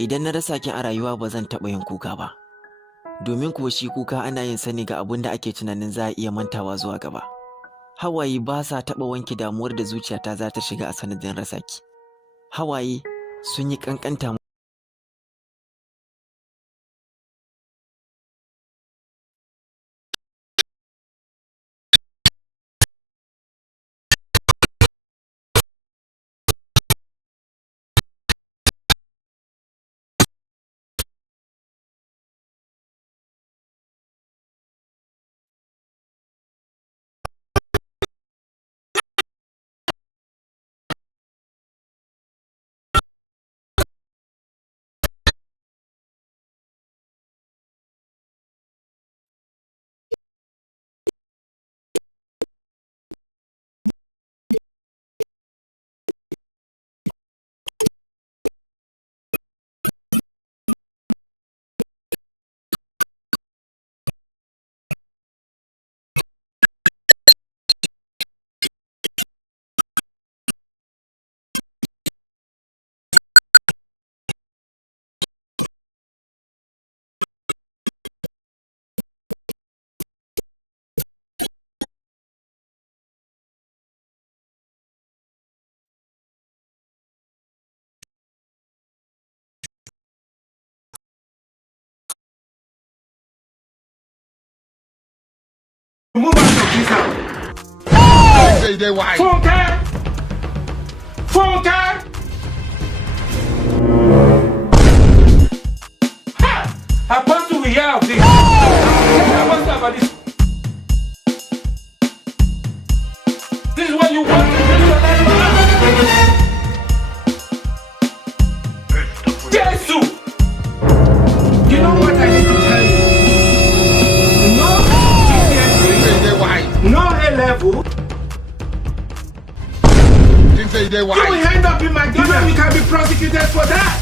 Idan na rasa ki a rayuwa ba zan taɓa yin kuka ba. Domin kuwa shi kuka ana yin sani ga abin da ake tunanin za a iya mantawa zuwa gaba. Hawaye ba sa taɓa wanke damuwar da zuciyata za ta shiga a sanadin rasa ki. Hawaye sun yi ƙanƙanta. Move out of this house. Funke! Funke! Ha! I want to hear of this. I want to about this. This is what you want to do to your life. Jesus! You know what I need to tell you? No A level. You will end up in my government. You can be prosecuted for that.